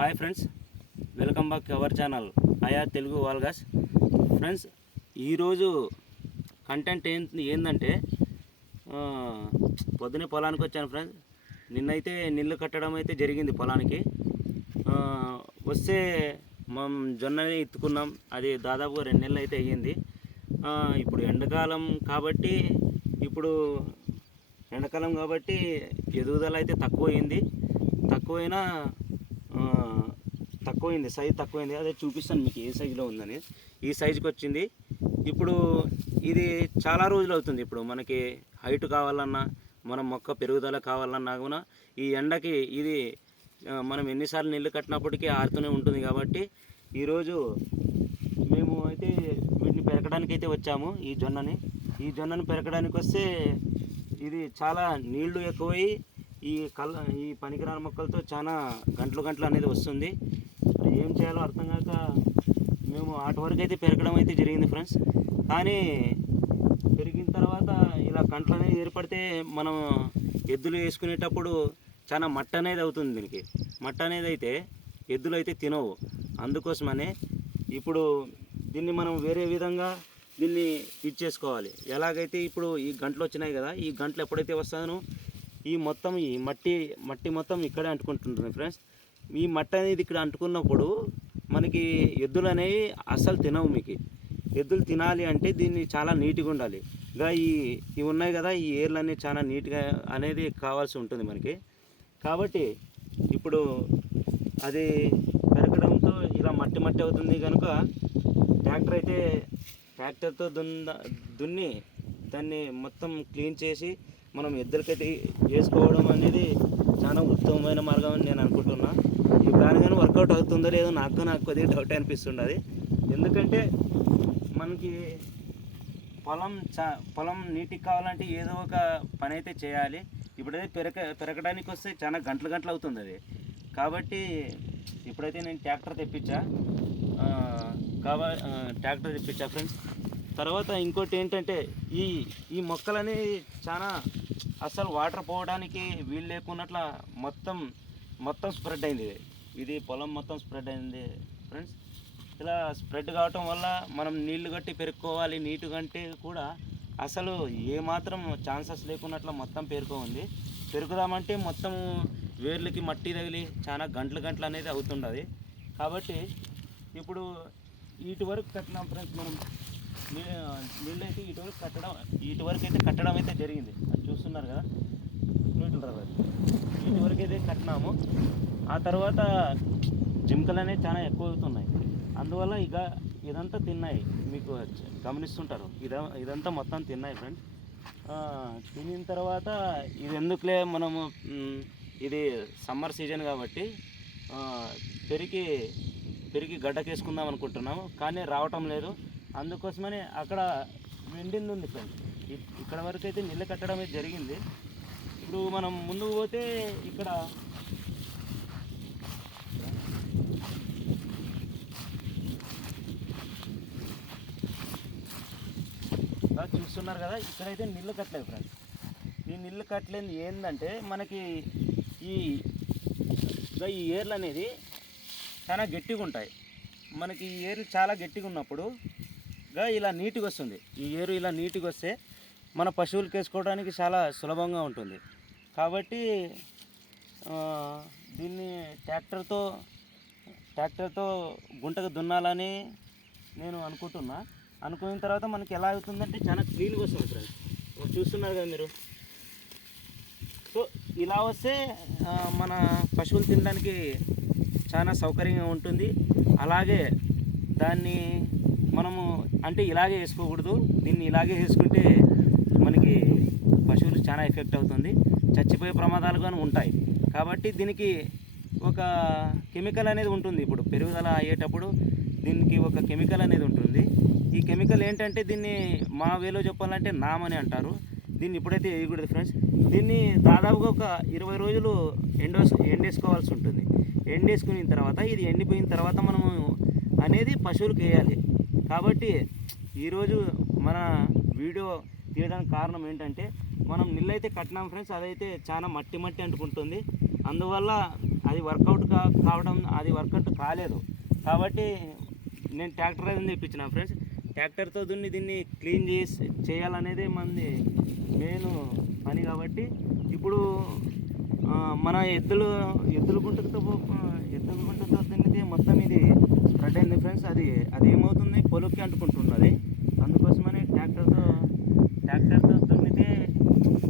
Hi friends welcome back our channel. ఆయా Telugu vlogs. Friends ఈరోజు content ఏంటి ఏంటంటే పొద్దునే పొలానికి వచ్చాను ఫ్రెండ్స్. నిన్నైతే నీళ్ళు కట్టడం అయితే జరిగింది పొలానికి. వస్తే మనం జొన్నని ఎత్తుకున్నాం అది దాదాపు రెండు నెలలు అయితే అయ్యింది. ఇప్పుడు ఎండాకాలం కాబట్టి ఇప్పుడు ఎండాకాలం కాబట్టి ఎదుగుదల అయితే తక్కువైంది తక్కువైనా తక్కువైంది సైజ్ తక్కువైంది. అదే చూపిస్తాను మీకు ఏ సైజులో ఉందని. ఈ సైజుకి వచ్చింది. ఇప్పుడు ఇది చాలా రోజులు అవుతుంది. ఇప్పుడు మనకి హైట్ కావాలన్నా మనం మొక్క పెరుగుదల కావాలన్నా కూడా ఈ ఎండకి ఇది మనం ఎన్నిసార్లు నీళ్ళు కట్టినప్పటికీ ఆరుతూనే ఉంటుంది కాబట్టి ఈరోజు మేము అయితే వీటిని పెరగడానికి అయితే వచ్చాము ఈ జొన్నని. ఈ జొన్నను పెరగడానికి వస్తే ఇది చాలా నీళ్ళు ఎక్కువై ఈ కళ్ళ ఈ పనికిరాని మొక్కలతో చాలా గంటలు గంటలు అనేది వస్తుంది. మరి ఏం చేయాలో అర్థం కాక మేము ఆట వరకు అయితే పెరగడం అయితే జరిగింది ఫ్రెండ్స్. కానీ పెరిగిన తర్వాత ఇలా గంటలు అనేది ఏర్పడితే మనం ఎద్దులు వేసుకునేటప్పుడు చాలా మట్ట అనేది అవుతుంది దీనికి. మట్ట అనేది అయితే ఎద్దులు అయితే తినవు. అందుకోసమనే ఇప్పుడు దీన్ని మనం వేరే విధంగా దీన్ని ఇచ్చేసుకోవాలి ఎలాగైతే ఇప్పుడు ఈ గంటలు వచ్చినాయి కదా ఈ గంటలు ఎప్పుడైతే వస్తానో ఈ మొత్తం ఈ మట్టి మట్టి మొత్తం ఇక్కడే అంటుకుంటుంది ఫ్రెండ్స్. ఈ మట్టి అనేది ఇక్కడ అంటుకున్నప్పుడు మనకి ఎద్దులు అనేవి అస్సలు తినవు మీకు. ఎద్దులు తినాలి అంటే దీన్ని చాలా నీట్గా ఉండాలి. ఇంకా ఈ ఇవి ఉన్నాయి కదా ఈ ఏర్లు అనేవి చాలా నీట్గా అనేది కావాల్సి ఉంటుంది మనకి. కాబట్టి ఇప్పుడు అది పెరగడంతో ఇలా మట్టి మట్టి అవుతుంది కనుక ట్రాక్టర్ అయితే ట్రాక్టర్తో దున్న దున్ని దాన్ని మొత్తం క్లీన్ చేసి మనం ఇద్దరికైతే వేసుకోవడం అనేది చాలా ఉత్తమమైన మార్గం అని నేను అనుకుంటున్నా. ఈ ప్లాన్ కానీ వర్కౌట్ అవుతుందో లేదో నాకు నాకు కొద్దిగా డౌట్ అనిపిస్తుండదు. ఎందుకంటే మనకి పొలం చా పొలం నీటికి కావాలంటే ఏదో ఒక పని అయితే చేయాలి. ఇప్పుడైతే పెరక పెరగడానికి వస్తే చాలా గంటలు గంటలు అవుతుంది అది. కాబట్టి ఇప్పుడైతే నేను ట్రాక్టర్ తెప్పించా. కాబ ట్రాక్టర్ తెప్పించా ఫ్రెండ్స్ తర్వాత ఇంకోటి ఏంటంటే ఈ ఈ మొక్కలని చాలా అసలు వాటర్ పోవడానికి వీలు లేకున్నట్ల మొత్తం మొత్తం స్ప్రెడ్ అయింది ఇది. ఇది పొలం మొత్తం స్ప్రెడ్ అయింది. ఫ్రెండ్స్ ఇలా స్ప్రెడ్ కావటం వల్ల మనం నీళ్ళు కట్టి పెరుక్కోవాలి నీటు కంటే కూడా అసలు ఏమాత్రం ఛాన్సెస్ లేకున్నట్ల మొత్తం పేరుకోంది పెరుగుదామంటే మొత్తం వేర్లకి మట్టి తగిలి చాలా గంటలు గంటలు అనేది అవుతుండదు. కాబట్టి ఇప్పుడు ఇటు వరకు కట్టినాం ఫ్రెండ్స్ మనం. నీళ్ళు అయితే ఇటు వరకు కట్టడం ఇటు వరకు అయితే కట్టడం అయితే జరిగింది. అది చూస్తున్నారు కదా? నీటిల్ రవ్వ ఇటు వరకు అయితే కట్టినాము. ఆ తర్వాత జింకలు అనేవి చాలా ఎక్కువ అవుతున్నాయి. అందువల్ల ఇక ఇదంతా తిన్నాయి. మీకు గమనిస్తుంటారు. ఇద ఇదంతా మొత్తం తిన్నాయి ఫ్రెండ్స్. తినిన తర్వాత ఇది ఎందుకులే మనము ఇది సమ్మర్ సీజన్ కాబట్టి పెరిగి పెరిగి గడ్డకేసుకుందాం అనుకుంటున్నాము. కానీ రావటం లేదు. అందుకోసమని అక్కడ వెండింది ఉంది ఫ్రెండ్స్ ఇక్కడ వరకు అయితే నీళ్ళు కట్టడం జరిగింది. ఇప్పుడు మనం ముందుకు పోతే ఇక్కడ చూస్తున్నారు కదా ఇక్కడైతే నీళ్ళు కట్టలేదు ఫ్రెండ్స్. ఈ నీళ్ళు కట్టలేదు ఏంటంటే మనకి ఈ ఈ ఏర్లు అనేది చాలా గట్టిగా ఉంటాయి మనకి ఈ ఏర్లు చాలా గట్టిగా ఉన్నప్పుడు గా ఇలా నీట్గా వస్తుంది. ఈ ఏరు ఇలా నీట్గా వస్తే మన పశువులకు వేసుకోవడానికి చాలా సులభంగా ఉంటుంది. కాబట్టి దీన్ని ట్రాక్టర్తో ట్రాక్టర్తో గుంటకు దున్నాలని నేను అనుకుంటున్నా. అనుకున్న తర్వాత మనకి ఎలా అవుతుందంటే చాలా క్లీన్గా వస్తుంది ఫ్రెండ్స్. చూస్తున్నారు కదా మీరు? సో ఇలా వస్తే మన పశువులు తినడానికి చాలా సౌకర్యంగా ఉంటుంది. అలాగే దాన్ని మనము అంటే ఇలాగే వేసుకోకూడదు. దీన్ని ఇలాగే వేసుకుంటే మనకి పశువులు చాలా ఎఫెక్ట్ అవుతుంది. చచ్చిపోయే ప్రమాదాలు కానీ ఉంటాయి. కాబట్టి దీనికి ఒక కెమికల్ అనేది ఉంటుంది. ఇప్పుడు పెరుగుదల అయ్యేటప్పుడు దీనికి ఒక కెమికల్ అనేది ఉంటుంది. ఈ కెమికల్ ఏంటంటే దీన్ని మా వేలో చెప్పాలంటే నామ్ అని అంటారు. దీన్ని ఇప్పుడైతే వేయకూడదు ఫ్రెండ్స్. దీన్ని దాదాపుగా ఒక ఇరవై రోజులు ఎండోస్ ఎండేసుకోవాల్సి ఉంటుంది. ఎండేసుకున్న తర్వాత ఇది ఎండిపోయిన తర్వాత మనము అనేది పశువులకు వేయాలి. కాబట్టి ఈరోజు మన వీడియో తీయడానికి కారణం ఏంటంటే మనం నిల్లైతే కట్టినాం ఫ్రెండ్స్ అదైతే చాలా మట్టి మట్టి అంటుకుంటుంది. అందువల్ల అది వర్కౌట్ కా కావడం అది వర్కౌట్ కాలేదు. కాబట్టి నేను ట్రాక్టర్ అయితే తెప్పించిన ఫ్రెండ్స్. ట్రాక్టర్తో దున్ని దీన్ని క్లీన్ చేసి చేయాలనేదే మంది మెయిన్ పని కాబట్టి ఇప్పుడు మన ఎద్దులు ఎద్దుల గుంటతో ఎద్దుల గుంటతో దున్నితే మొత్తం ఇది అది అది ఏమవుతుంది పొలుక్కి అంటుకుంటున్నది. అందుకోసమని ట్రాక్టర్తో ట్రాక్టర్తో దున్నితే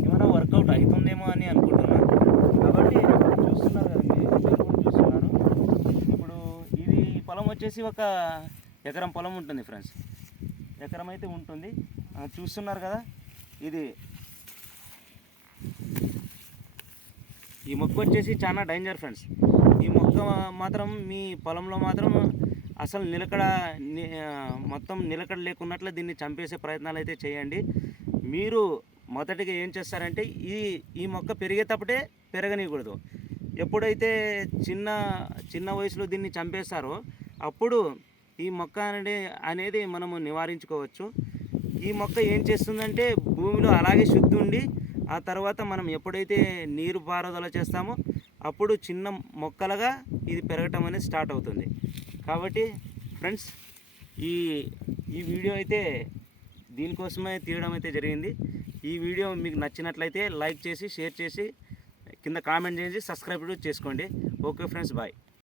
ఏమైనా వర్కౌట్ అవుతుందేమో అని అనుకుంటున్నాను కాబట్టి చూస్తున్నారు కదా మీరు చూస్తున్నారు. ఇప్పుడు ఇది పొలం వచ్చేసి ఒక ఎకరం పొలం ఉంటుంది ఫ్రెండ్స్. ఎకరం అయితే ఉంటుంది. చూస్తున్నారు కదా ఇది. ఈ మొక్క వచ్చేసి చాలా డేంజర్ ఫ్రెండ్స్. ఈ మొక్క మాత్రం మీ పొలంలో మాత్రం అసలు నిలకడ ని- మొత్తం నిలకడ లేకున్నట్లు దీన్ని చంపేసే ప్రయత్నాలు అయితే చేయండి. మీరు మొదటిగా ఏం చేస్తారంటే ఈ ఈ మొక్క పెరిగేటప్పుడే పెరగనీయకూడదు. ఎప్పుడైతే చిన్న చిన్న వయసులో దీన్ని చంపేస్తారో అప్పుడు ఈ మొక్క అనేది అనేది మనము నివారించుకోవచ్చు. ఈ మొక్క ఏం చేస్తుందంటే భూమిలో అలాగే శుద్ధి ఉండి ఆ తర్వాత మనం ఎప్పుడైతే నీరు పారుదల చేస్తామో అప్పుడు చిన్న మొక్కలుగా ఇది పెరగటం అనేది స్టార్ట్ అవుతుంది. కాబట్టి ఫ్రెండ్స్ ఈ ఈ వీడియో అయితే దీనికోసమే తీయడం అయితే జరిగింది. ఈ వీడియో మీకు నచ్చినట్లయితే లైక్ చేసి షేర్ చేసి కింద కామెంట్ చేసి సబ్స్క్రైబ్ చేసుకోండి. Okay friends bye.